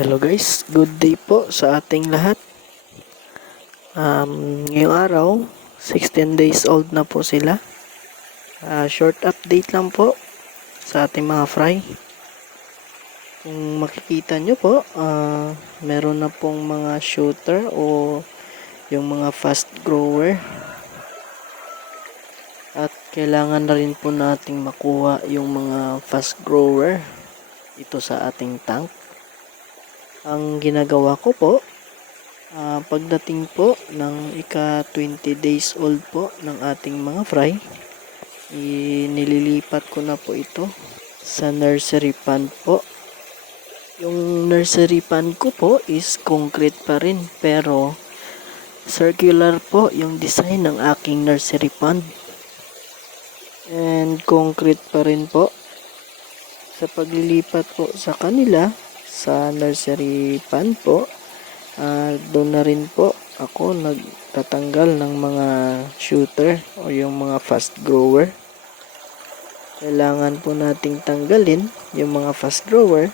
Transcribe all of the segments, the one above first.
Hello guys, good day po sa ating lahat. Ngayong araw, 16 days old na po sila. Short update lang po sa ating mga fry. Kung makikita nyo po, meron na pong mga shooter o yung mga fast grower. At kailangan na rin po nating makuha yung mga fast grower ito sa ating tank. Ang ginagawa ko po, pagdating po ng ika 20 days old po ng ating mga fry, nililipat ko na po ito sa nursery pond po. Yung nursery pond ko po is concrete pa rin, pero circular po yung design ng aking nursery pond. And concrete pa rin po. Sa paglilipat po sa kanila, sa nursery pond po, doon na rin po ako nagtatanggal ng mga shooter o yung mga fast grower. Kailangan po nating tanggalin yung mga fast grower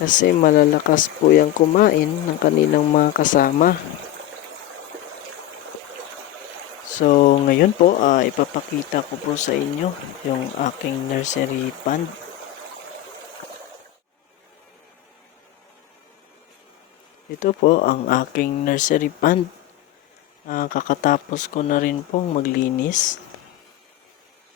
kasi malalakas po yung kumain ng kanilang mga kasama. So ngayon po, ipapakita ko po sa inyo yung aking nursery pond. Ito po ang aking nursery pond. Kakatapos ko na rin pong maglinis.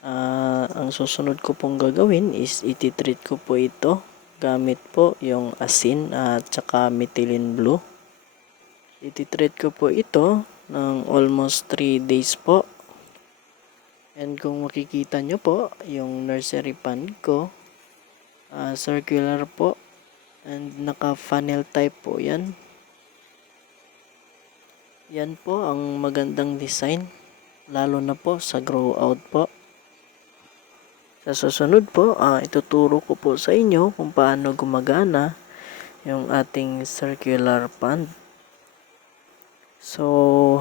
Ang susunod ko pong gagawin is ititreat ko po ito gamit po yung asin at saka methylene blue. Ititreat ko po ito ng almost 3 days po. And kung makikita nyo po, yung nursery pond ko, circular po. And naka-funnel type po yan. Yan po ang magandang design. Lalo na po sa grow out po. Sa susunod po, ituturo ko po sa inyo kung paano gumagana yung ating circular pond. So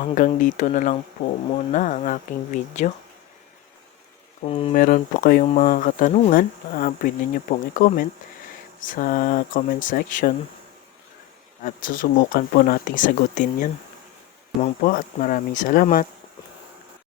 hanggang dito na lang po muna ang aking video. Kung meron po kayong mga katanungan, pwede nyo pong i-comment sa comment section at susubukan po nating sagutin yan. Po at maraming salamat.